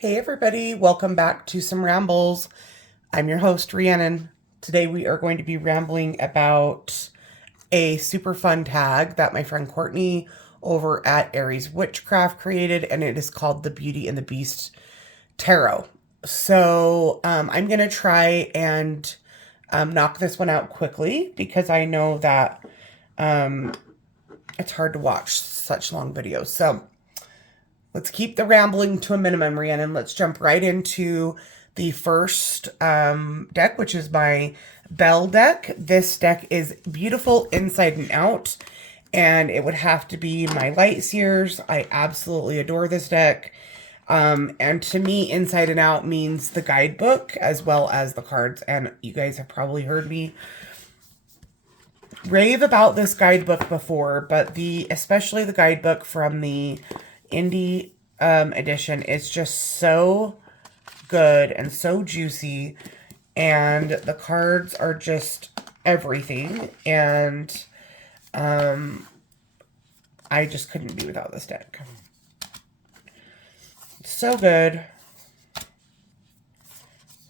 Hey everybody, welcome back to some rambles. I'm your host, Rhiannon. Today we are going to be rambling about a super fun tag that my friend Cortney over at Aries Witchcraft created, and it is called the Beauty and the Beast Tarot. So I'm going to try and knock this one out quickly because I know that it's hard to watch such long videos. So let's keep the rambling to a minimum, Rhiannon. Let's jump right into the first deck, which is my Belle deck. This deck is beautiful inside and out, and it would have to be my Light Seers. I absolutely adore this deck. And to me, inside and out means the guidebook as well as the cards. And you guys have probably heard me rave about this guidebook before, but especially the guidebook from the indie edition is just so good and so juicy, and the cards are just everything, and I just couldn't be without this deck. So good,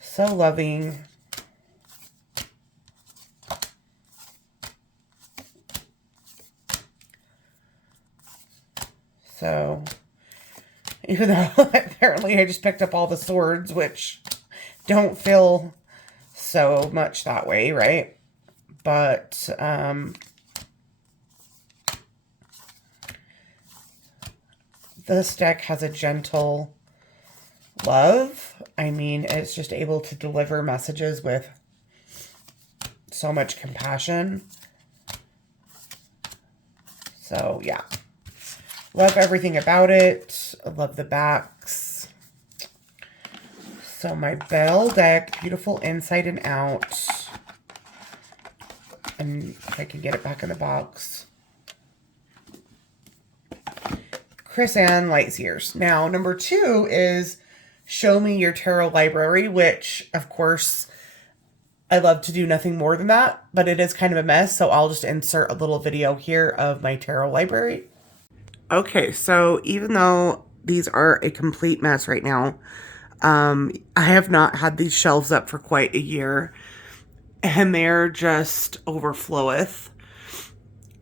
so loving. So, even though apparently I just picked up all the swords, which don't feel so much that way, right? But, this deck has a gentle love. I mean, it's just able to deliver messages with so much compassion. So, yeah. Love everything about it. I love the backs. So my Belle deck, beautiful inside and out. And if I can get it back in the box. Chris Ann Light Seers. Now, number 2 is Show Me Your Tarot Library, which, of course, I love to do nothing more than that, but it is kind of a mess, so I'll just insert a little video here of my tarot library. Okay, so even though these are a complete mess right now, I have not had these shelves up for quite a year, and they're just overfloweth.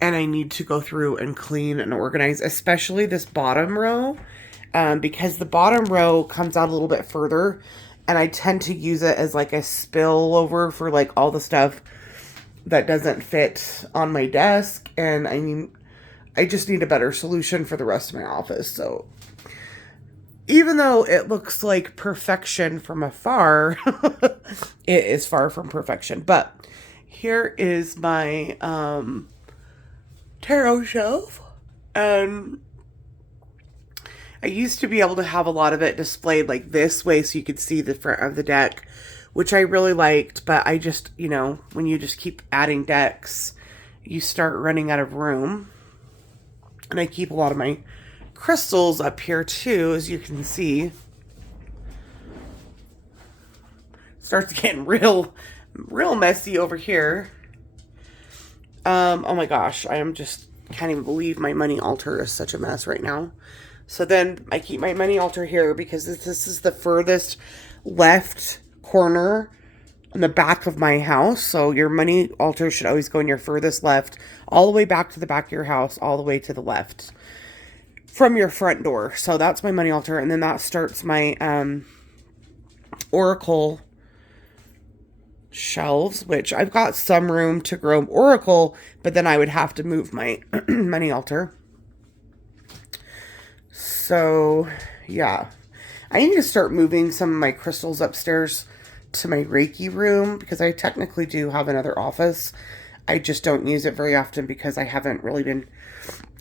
And I need to go through and clean and organize, especially this bottom row, because the bottom row comes out a little bit further, and I tend to use it as like a spillover for like all the stuff that doesn't fit on my desk. And I mean, I just need a better solution for the rest of my office. So even though it looks like perfection from afar, it is far from perfection. But here is my tarot shelf, and I used to be able to have a lot of it displayed like this way so you could see the front of the deck, which I really liked, but I just, you know, when you just keep adding decks, you start running out of room. And I keep a lot of my crystals up here too, as you can see. It starts getting real messy over here. Oh my gosh, can't even believe my money altar is such a mess right now. So then I keep my money altar here because this is the furthest left corner on the back of my house. So your money altar should always go in your furthest left, all the way back to the back of your house, all the way to the left from your front door. So that's my money altar. And then that starts my oracle shelves, which I've got some room to grow oracle, but then I would have to move my money altar. So yeah, I need to start moving some of my crystals upstairs to my Reiki room, because I technically do have another office. I just don't use it very often because I haven't really been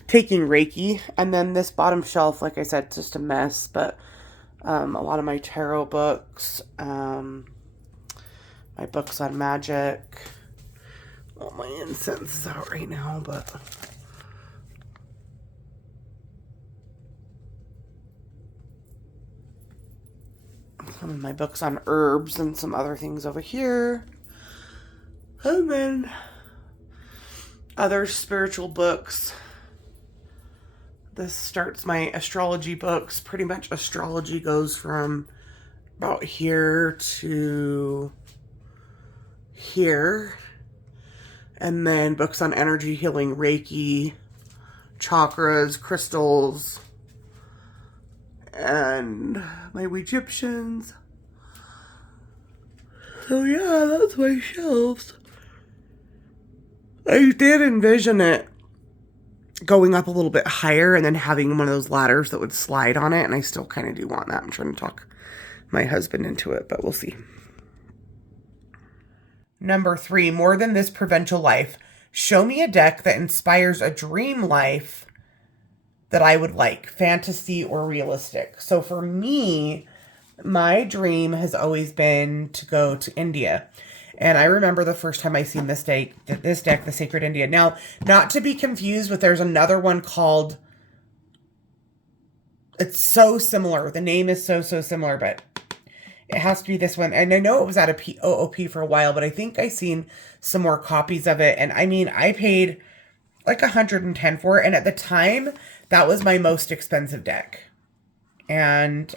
taking Reiki. And then this bottom shelf, like I said, it's just a mess, but a lot of my tarot books, my books on magic. Well, my incense is out right now, but some of my books on herbs and some other things over here. And then other spiritual books This starts my astrology books. Pretty much astrology goes from about here to here. And then books on energy healing, Reiki, chakras, crystals, and my Egyptians. So yeah, that's my shelves. I did envision it going up a little bit higher and then having one of those ladders that would slide on it, and I still kind of do want that. I'm trying to talk my husband into it, but we'll see. Number 3, more than this provincial life. Show me a deck that inspires a dream life that I would like, fantasy or realistic. So for me, my dream has always been to go to India. And I remember the first time I seen this deck, the Sacred India. Now, not to be confused with, there's another one called, it's so similar. The name is so similar, but it has to be this one. And I know it was at a OOP for a while, but I think I seen some more copies of it. And I mean, I paid like $110 for it. And at the time, that was my most expensive deck. And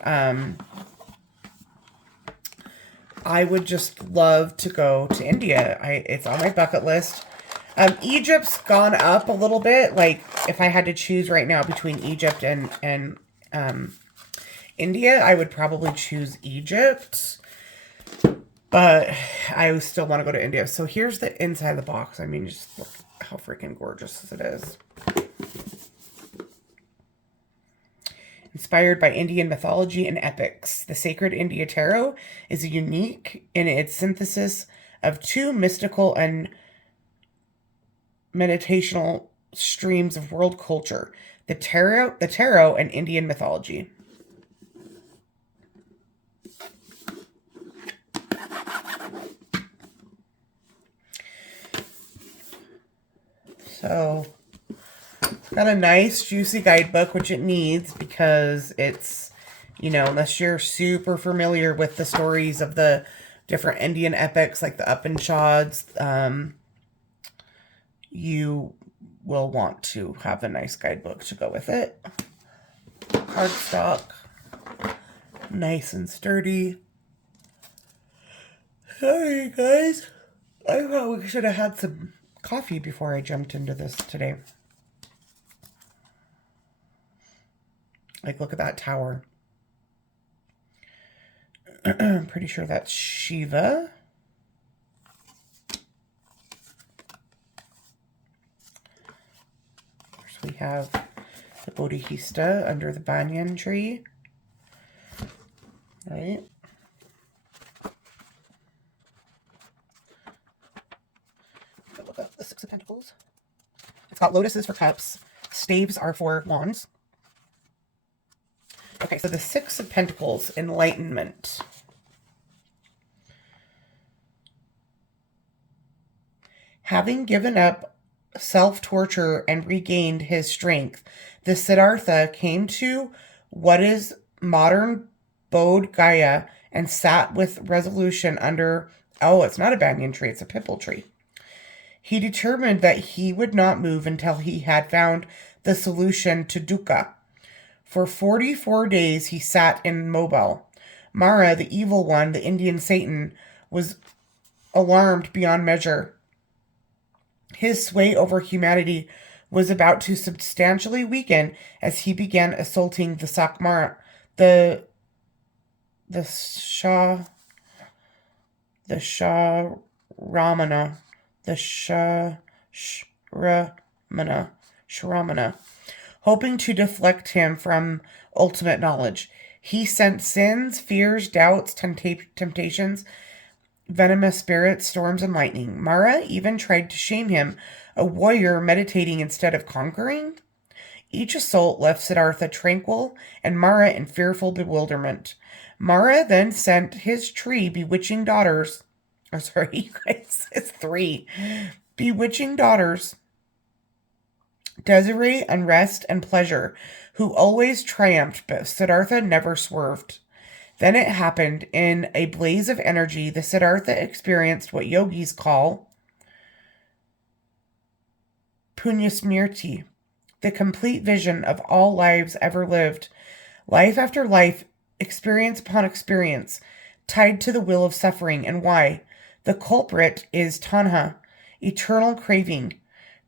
I would just love to go to India. It's on my bucket list. Egypt's gone up a little bit. Like, if I had to choose right now between Egypt and India, I would probably choose Egypt. But I still want to go to India. So here's the inside of the box. I mean, just look how freaking gorgeous it is. Inspired by Indian mythology and epics, the Sacred India Tarot is unique in its synthesis of two mystical and meditational streams of world culture, the tarot and Indian mythology. So got a nice juicy guidebook, which it needs because it's, you know, unless you're super familiar with the stories of the different Indian epics like the Upanishads, you will want to have a nice guidebook to go with it. Cardstock, nice and sturdy. Sorry guys, I probably should have had some coffee before I jumped into this today. Like, look at that tower. I'm pretty sure that's Shiva. So we have the Bodhisattva under the banyan tree. Right? Look up the Six of Pentacles. It's got lotuses for cups. Staves are for wands. Okay, so the Six of Pentacles, enlightenment. Having given up self-torture and regained his strength, the Siddhartha came to what is modern Bodh Gaya and sat with resolution under, oh, it's not a banyan tree, it's a pipal tree. He determined that he would not move until he had found the solution to dukkha. For 44 days he sat immobile. Mara, the evil one, the Indian Satan, was alarmed beyond measure. His sway over humanity was about to substantially weaken as he began assaulting the Sakmara, the Shramana, hoping to deflect him from ultimate knowledge. He sent sins, fears, doubts, temptations, venomous spirits, storms, and lightning. Mara even tried to shame him, a warrior meditating instead of conquering. Each assault left Siddhartha tranquil and Mara in fearful bewilderment. Mara then sent his bewitching daughters. Oh, sorry, you guys, it's 3. Bewitching daughters, Desiree, Unrest, and Pleasure, who always triumphed, but Siddhartha never swerved. Then it happened. In a blaze of energy, the Siddhartha experienced what yogis call punyasmriti, the complete vision of all lives ever lived, life after life, experience upon experience, tied to the will of suffering, and why. The culprit is tanha, eternal craving.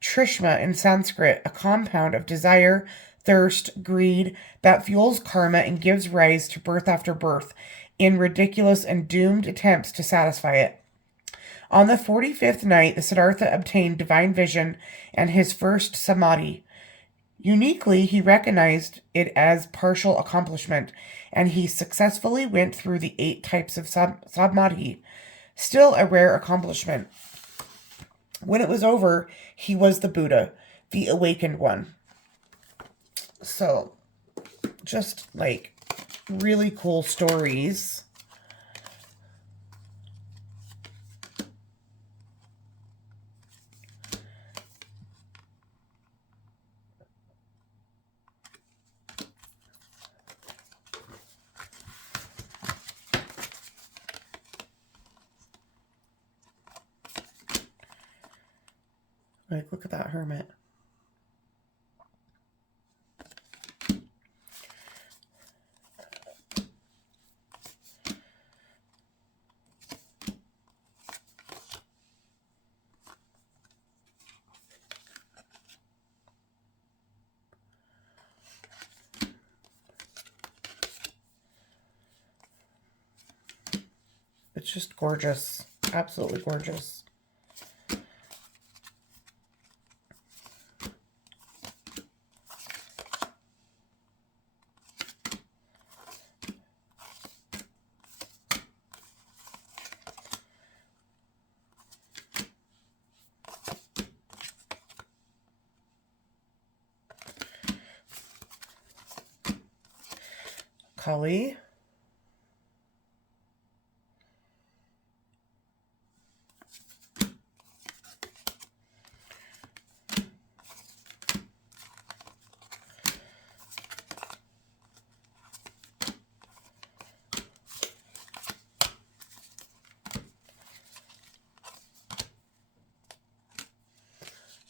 Trishma in Sanskrit, a compound of desire, thirst, greed that fuels karma and gives rise to birth after birth in ridiculous and doomed attempts to satisfy it. On the 45th night, the Siddhartha obtained divine vision and his first samadhi. Uniquely, he recognized it as partial accomplishment, and he successfully went through the 8 types of samadhi, still a rare accomplishment. When it was over, he was the Buddha, the awakened one. So, just like really cool stories. Like, look at that hermit. It's just gorgeous. Absolutely gorgeous. Kali.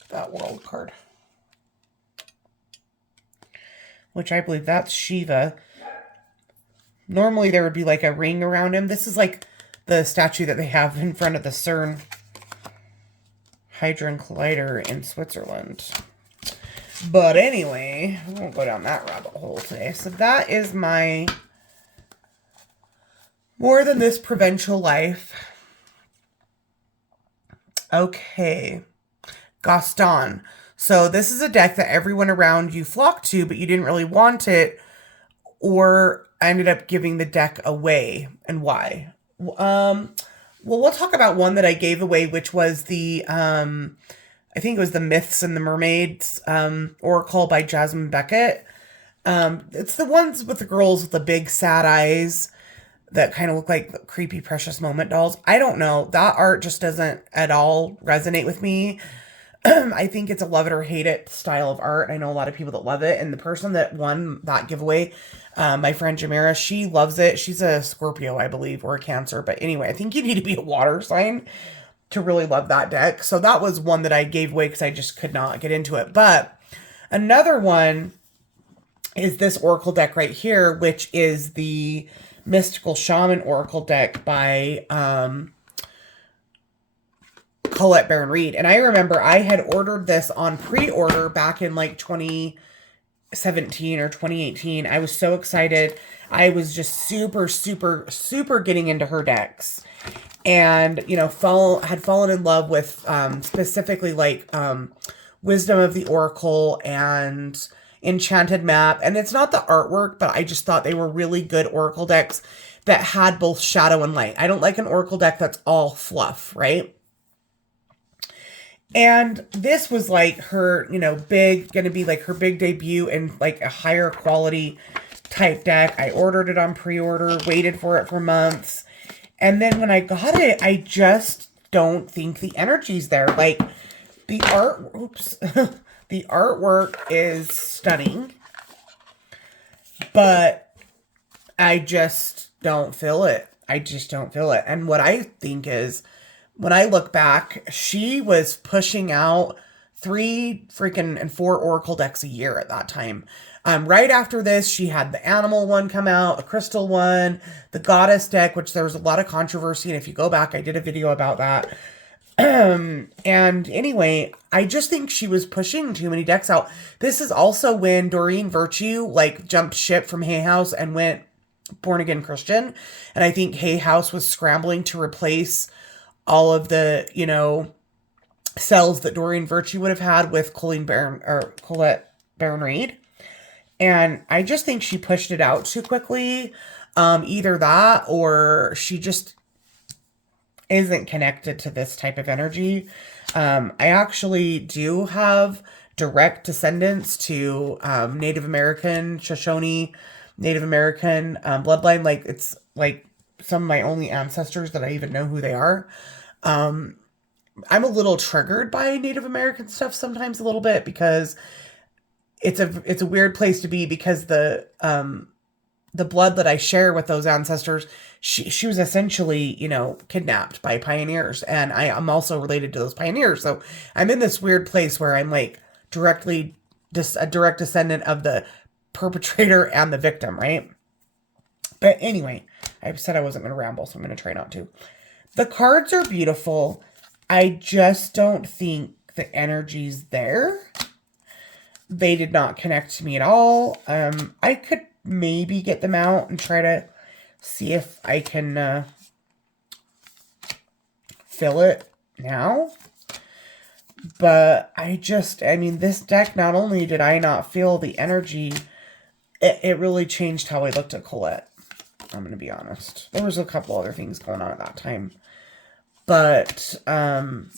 That world card. Which I believe that's Shiva. Normally there would be like a ring around him. This is like the statue that they have in front of the CERN Hadron Collider in Switzerland. But anyway, we won't go down that rabbit hole today. So that is my More Than This Provincial Life. Okay. Gustaun. So this is a deck that everyone around you flocked to, but you didn't really want it, or ended up giving the deck away, and why. Well, we'll talk about one that I gave away, which was the, I think it was the Myths and the Mermaids Oracle by Jasmine Beckett. It's the ones with the girls with the big sad eyes that kind of look like creepy Precious Moment dolls. I don't know. That art just doesn't at all resonate with me. I think it's a love it or hate it style of art. I know a lot of people that love it. And the person that won that giveaway, my friend Jamira, she loves it. She's a Scorpio, I believe, or a Cancer. But anyway, I think you need to be a water sign to really love that deck. So that was one that I gave away because I just could not get into it. But another one is this Oracle deck right here, which is the Mystical Shaman Oracle deck by Colette Baron Reed. And I remember I had ordered this on pre-order back in like 2017 or 2018. I was so excited. I was just super, super, super getting into her decks. And, you know, had fallen in love with specifically like Wisdom of the Oracle and Enchanted Map. And it's not the artwork, but I just thought they were really good Oracle decks that had both shadow and light. I don't like an Oracle deck that's all fluff, right? And this was like her, you know, gonna be like her big debut in like a higher quality type deck. I ordered it on pre-order, waited for it for months. And then when I got it, I just don't think the energy's there. Like the the artwork is stunning, but I just don't feel it. I just don't feel it. And what I think is, when I look back, she was pushing out 3 freaking and 4 Oracle decks a year at that time. Right after this, she had the animal one come out, a crystal one, the goddess deck, which there was a lot of controversy. And if you go back, I did a video about that. And anyway, I just think she was pushing too many decks out. This is also when Doreen Virtue like jumped ship from Hay House and went Born Again Christian. And I think Hay House was scrambling to replace all of the, you know, cells that Doreen Virtue would have had with Colette Baron Reed. And I just think she pushed it out too quickly. Either that or she just isn't connected to this type of energy. I actually do have direct descendants to Native American, Shoshone, Native American bloodline. Like, it's like some of my only ancestors that I even know who they are. I'm a little triggered by Native American stuff sometimes, a little bit, because it's a weird place to be, because the blood that I share with those ancestors, she was essentially, you know, kidnapped by pioneers, and I am also related to those pioneers. So I'm in this weird place where I'm like a direct descendant of the perpetrator and the victim, right? But anyway, I said I wasn't going to ramble, so I'm going to try not to. The cards are beautiful. I just don't think the energy's there. They did not connect to me at all. I could maybe get them out and try to see if I can fill it now. But I mean, this deck, not only did I not feel the energy, it really changed how I looked at Colette. I'm going to be honest. There was a couple other things going on at that time. But,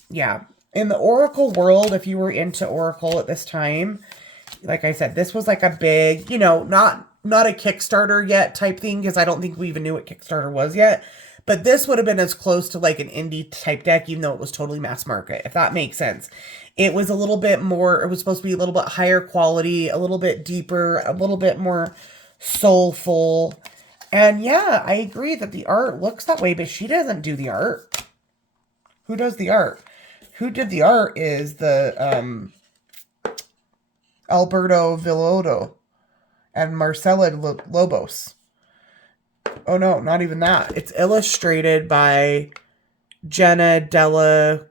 yeah. In the Oracle world, if you were into Oracle at this time, like I said, this was like a big, you know, not a Kickstarter yet type thing, because I don't think we even knew what Kickstarter was yet. But this would have been as close to like an indie type deck, even though it was totally mass market, if that makes sense. It was a little bit more, it was supposed to be a little bit higher quality, a little bit deeper, a little bit more soulful. And yeah, I agree that the art looks that way, but she doesn't do the art. Who does the art? Who did the art is the Alberto Villoldo and Marcela Lobos. Oh no, not even that. It's illustrated by Jenna Della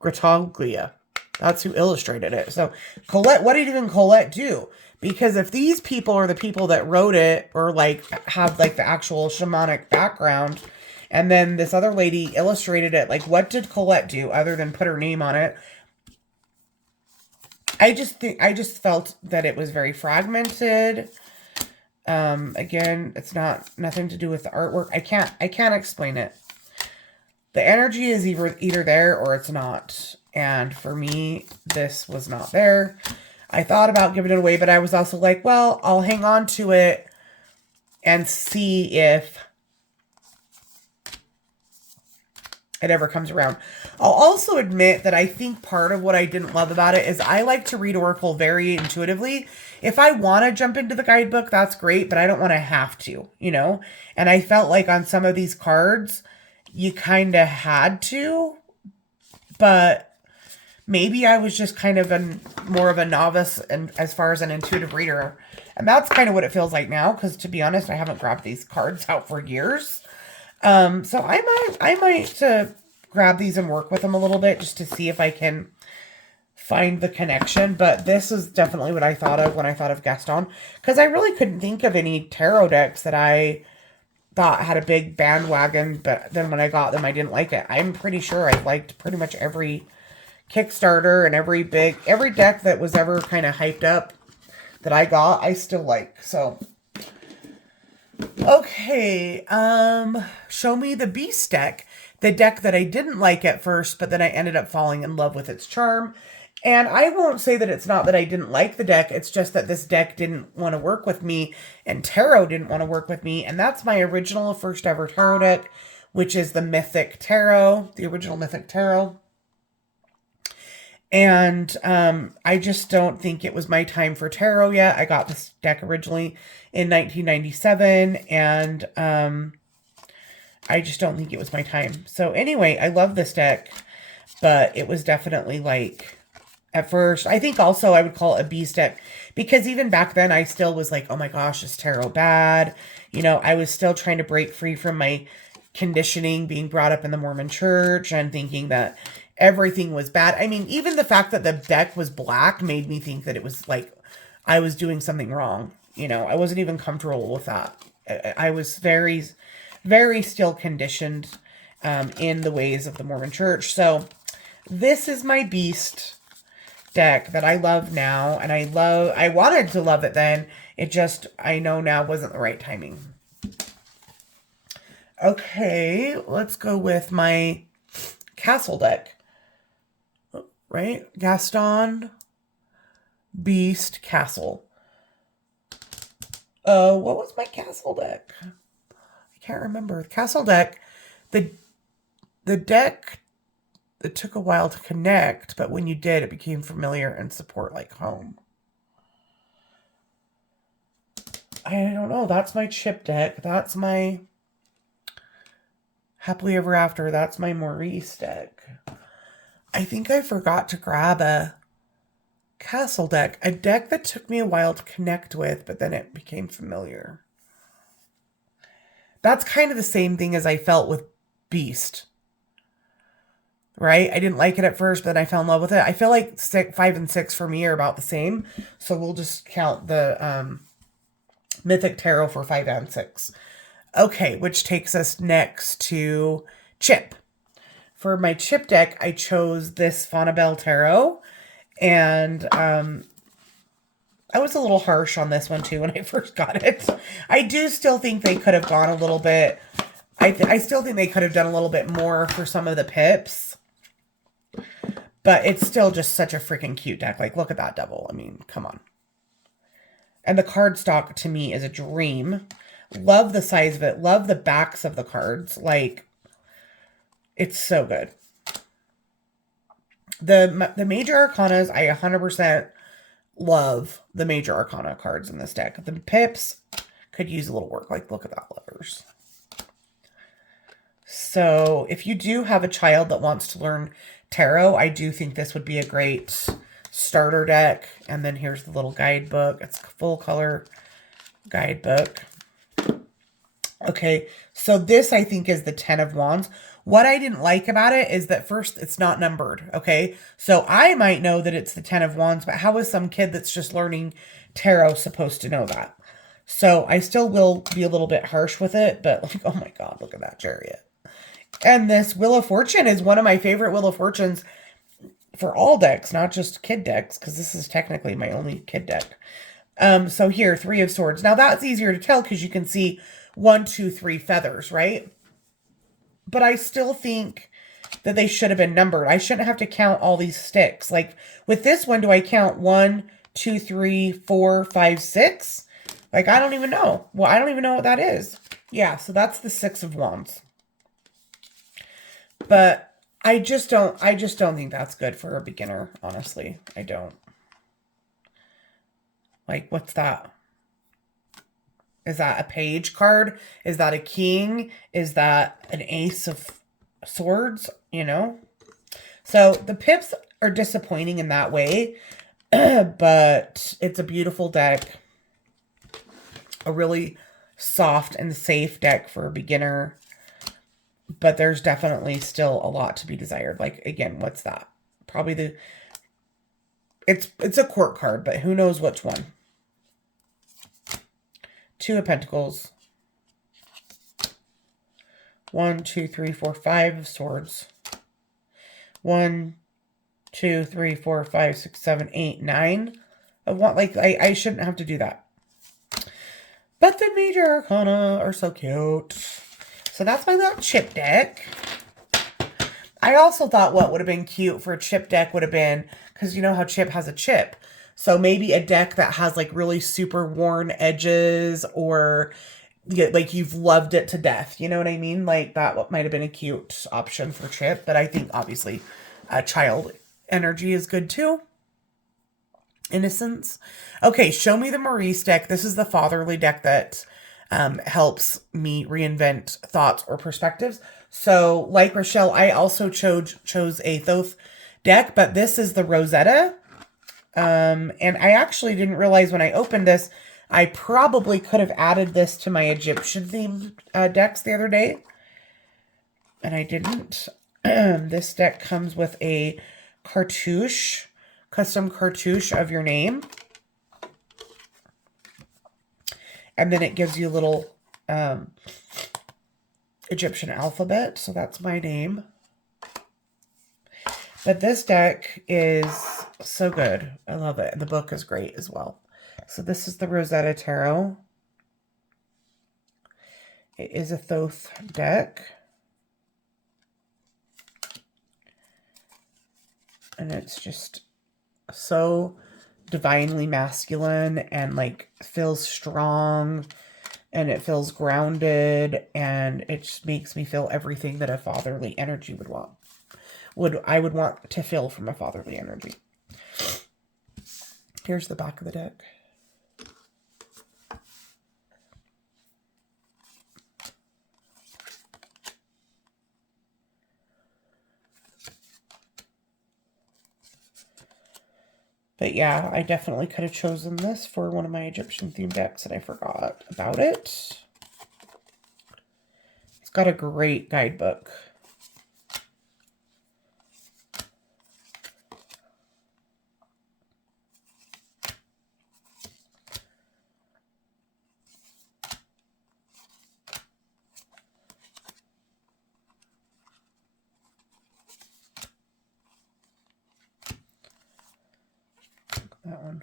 Grataglia. That's who illustrated it. So Colette, what did even Colette do? Because if these people are the people that wrote it, or like have like the actual shamanic background, and then this other lady illustrated it, like what did Colette do other than put her name on it? I just felt that it was very fragmented. Again, it's nothing to do with the artwork. I can't explain it. The energy is either there or it's not. And for me, this was not there. I thought about giving it away, but I was also like, well, I'll hang on to it and see if it ever comes around. I'll also admit that I think part of what I didn't love about it is I like to read Oracle very intuitively. If I want to jump into the guidebook, that's great, but I don't want to have to, you know? And I felt like on some of these cards, you kind of had to, but maybe I was just kind of more of a novice and as far as an intuitive reader. And that's kind of what it feels like now, because to be honest, I haven't grabbed these cards out for years. So I might grab these and work with them a little bit just to see if I can find the connection. But this is definitely what I thought of when I thought of Gustaun, because I really couldn't think of any tarot decks that I thought had a big bandwagon, but then when I got them, I didn't like it. I'm pretty sure I liked pretty much every Kickstarter and every deck that was ever kind of hyped up that I got, I still like. So okay, show me the Beast deck. The deck that I didn't like at first, but then I ended up falling in love with its charm. And I won't say that it's not that I didn't like the deck, it's just that this deck didn't want to work with me, and tarot didn't want to work with me, and that's my original first ever tarot deck, which is the Mythic Tarot, the original Mythic Tarot. And I just don't think it was my time for tarot yet. I got this deck originally in 1997, and I just don't think it was my time. So anyway, I love this deck. but it was definitely like, at first, I think also I would call it a beast deck, because even back then I still was like, oh my gosh, is tarot bad? You know, I was still trying to break free from my conditioning, being brought up in the Mormon church and thinking that everything was bad. I mean, even the fact that the deck was black made me think that it was like I was doing something wrong. You know, I wasn't even comfortable with that. I was very, very still conditioned in the ways of the Mormon church. So this is my beast deck that I love now, and I wanted to love it then. It just, I know now wasn't the right timing. Okay, let's go with my castle deck. Right? Gustaun, Beast, Castle. What was my castle deck? I can't remember. Castle deck, the deck, it took a while to connect, but when you did, it became familiar and support like home. I don't know. That's my chip deck. That's my Happily Ever After. That's my Maurice deck. I think I forgot to grab a castle deck. A deck that took me a while to connect with, but then it became familiar. That's kind of the same thing as I felt with Beast. Right? I didn't like it at first, but then I fell in love with it. I feel like 5 and 6 for me are about the same. So we'll just count the Mythic Tarot for 5 and 6. Okay, which takes us next to Chip. For my Chip deck, I chose this Belle Tarot. And I was a little harsh on this one too when I first got it. I do still think they could have gone a little bit. I still think they could have done a little bit more for some of the pips. But it's still just such a freaking cute deck. Like, look at that devil. I mean, come on. And the cardstock to me is a dream. Love the size of it. Love the backs of the cards. Like, it's so good. The major arcanas, I 100% love the major arcana cards in this deck. The pips could use a little work. Like, look at that letters. So if you do have a child that wants to learn tarot, I do think this would be a great starter deck. And then here's the little guidebook. It's a full color guidebook. Okay, so this I think is the 10 of Wands. What I didn't like about it is that first, it's not numbered, okay? So I might know that it's the 10 of Wands, but how is some kid that's just learning tarot supposed to know that? So I still will be a little bit harsh with it, but like, oh my God, look at that chariot. And this Wheel of Fortune is one of my favorite Wheel of Fortunes for all decks, not just kid decks, because this is technically my only kid deck. So here, 3 of Swords. Now that's easier to tell because you can see 1, 2, 3 feathers, right? But I still think that they should have been numbered. I shouldn't have to count all these sticks. Like with this one, do I count 1, 2, 3, 4, 5, 6? Like, I don't even know. Well, I don't even know what that is. Yeah, so that's the 6 of Wands. But I just don't think that's good for a beginner, honestly. I don't. Like, what's that? Is that a page card? Is that a king? Is that an ace of swords? You know? So the pips are disappointing in that way. But it's a beautiful deck. A really soft and safe deck for a beginner. But there's definitely still a lot to be desired. Like, again, what's that? Probably it's a court card, but who knows which one. 2 of Pentacles. 1, 2, 3, 4, 5 of Swords. 1, 2, 3, 4, 5, 6, 7, 8, 9 of Wands. Like, I shouldn't have to do that. But the major arcana are so cute. So that's my little chip deck. I also thought what would have been cute for a chip deck would have been, because you know how Chip has a chip. So maybe a deck that has like really super worn edges, or like you've loved it to death. You know what I mean? Like that might have been a cute option for Chip. But I think obviously child energy is good too. Innocence. Okay, show me the Maurice deck. This is the fatherly deck that helps me reinvent thoughts or perspectives. So, like Rochelle, I also chose a Thoth deck, but this is the Rosetta. And I actually didn't realize when I opened this, I probably could have added this to my Egyptian themed decks the other day. And I didn't. This deck comes with a cartouche, custom cartouche of your name. And then it gives you a little Egyptian alphabet. So that's my name. But this deck is so good. I love it. And the book is great as well. So this is the Rosetta Tarot. It is a Thoth deck. And it's just so divinely masculine and like feels strong and it feels grounded and it just makes me feel everything that a fatherly energy would want. I would want to feel from a fatherly energy. Here's the back of the deck. But yeah, I definitely could have chosen this for one of my Egyptian themed decks and I forgot about it. It's got a great guidebook. That one.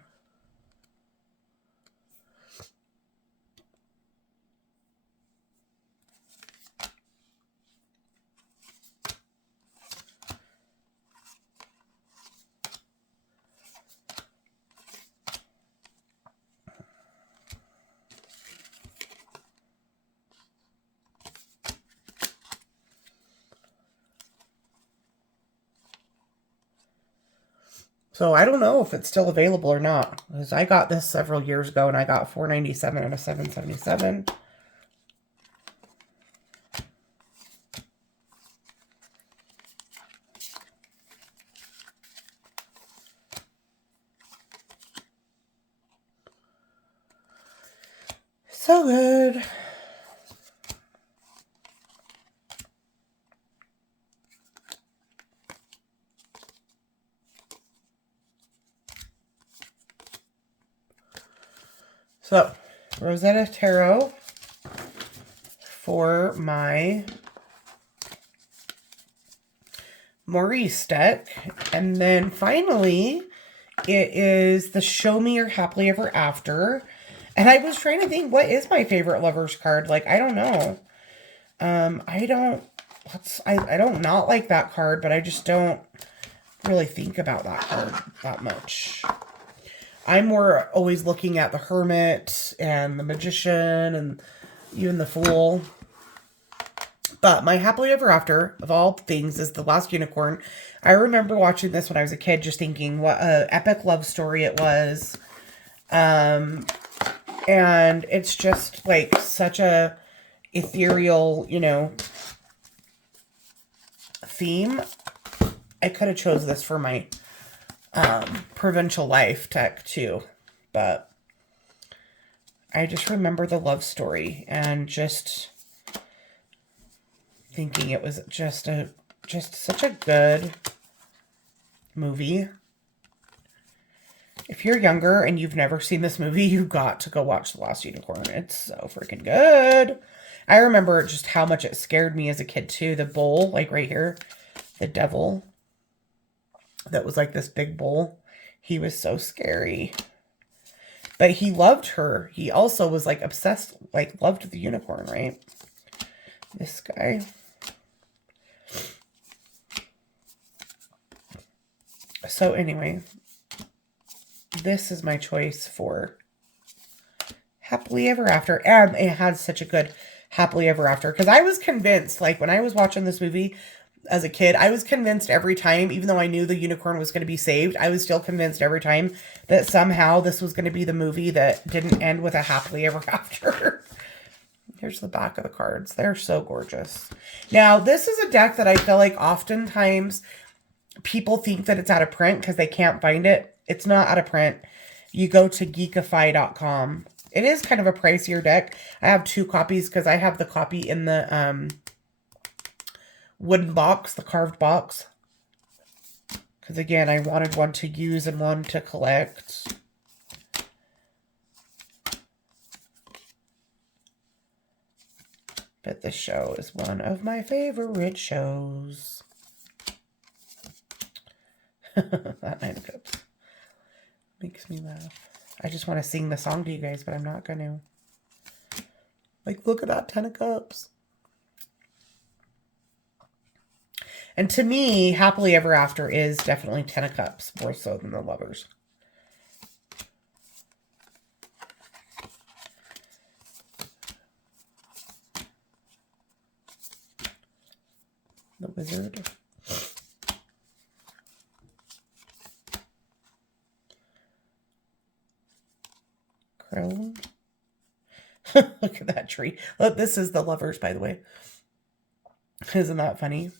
So I don't know if it's still available or not, because I got this several years ago and I got $4.97 out of $7.77. So good. So, Rosetta Tarot for my Maurice deck. And then finally, it is the Show Me Your Happily Ever After. And I was trying to think, what is my favorite lover's card? Like, I don't know. I don't not like that card, but I just don't really think about that card that much. I'm more always looking at the Hermit and the Magician and even the Fool. But my Happily Ever After, of all things, is the Last Unicorn. I remember watching this when I was a kid, just thinking what an epic love story it was. And it's just like such a ethereal, theme. I could have chose this for my provincial life deck too, but I just remember the love story and just thinking it was just such a good movie. If you're younger and you've never seen this movie, you've got to go watch The Last Unicorn. It's so freaking good. I remember just how much it scared me as a kid too. The bull, like right here, the devil that was like this big bull. He was so scary. But he loved her. He also was like obsessed, like loved the unicorn, right? This guy. So anyway, this is my choice for Happily Ever After. And it had such a good Happily Ever After. Because I was convinced, like when I was watching this movie as a kid, I was convinced every time, even though I knew the unicorn was going to be saved, I was still convinced every time that somehow this was going to be the movie that didn't end with a Happily Ever After. Here's the back of the cards. They're so gorgeous. Now, this is a deck that I feel like oftentimes people think that it's out of print because they can't find it. It's not out of print. You go to geekify.com. It is kind of a pricier deck. I have 2 copies because I have the copy in the wooden box, the carved box. Because again, I wanted one to use and one to collect. But this show is one of my favorite shows. That 9 of Cups makes me laugh. I just want to sing the song to you guys, but I'm not going to. Like, look at that 10 of Cups. And to me, Happily Ever After is definitely 10 of Cups, more so than the Lovers. The Wizard. Crone. Look at that tree. Look, this is the Lovers, by the way. Isn't that funny?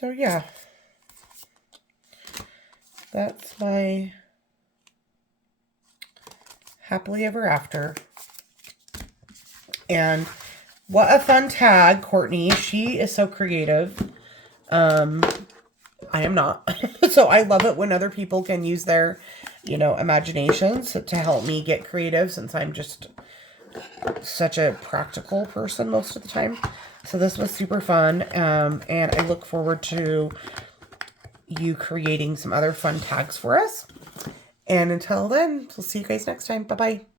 So yeah, that's my Happily Ever After. And what a fun tag, Courtney. She is so creative. I am not. So I love it when other people can use their, imaginations to help me get creative, since I'm just such a practical person most of the time. So this was super fun. And I look forward to you creating some other fun tags for us. And until then, we'll see you guys next time. Bye-bye.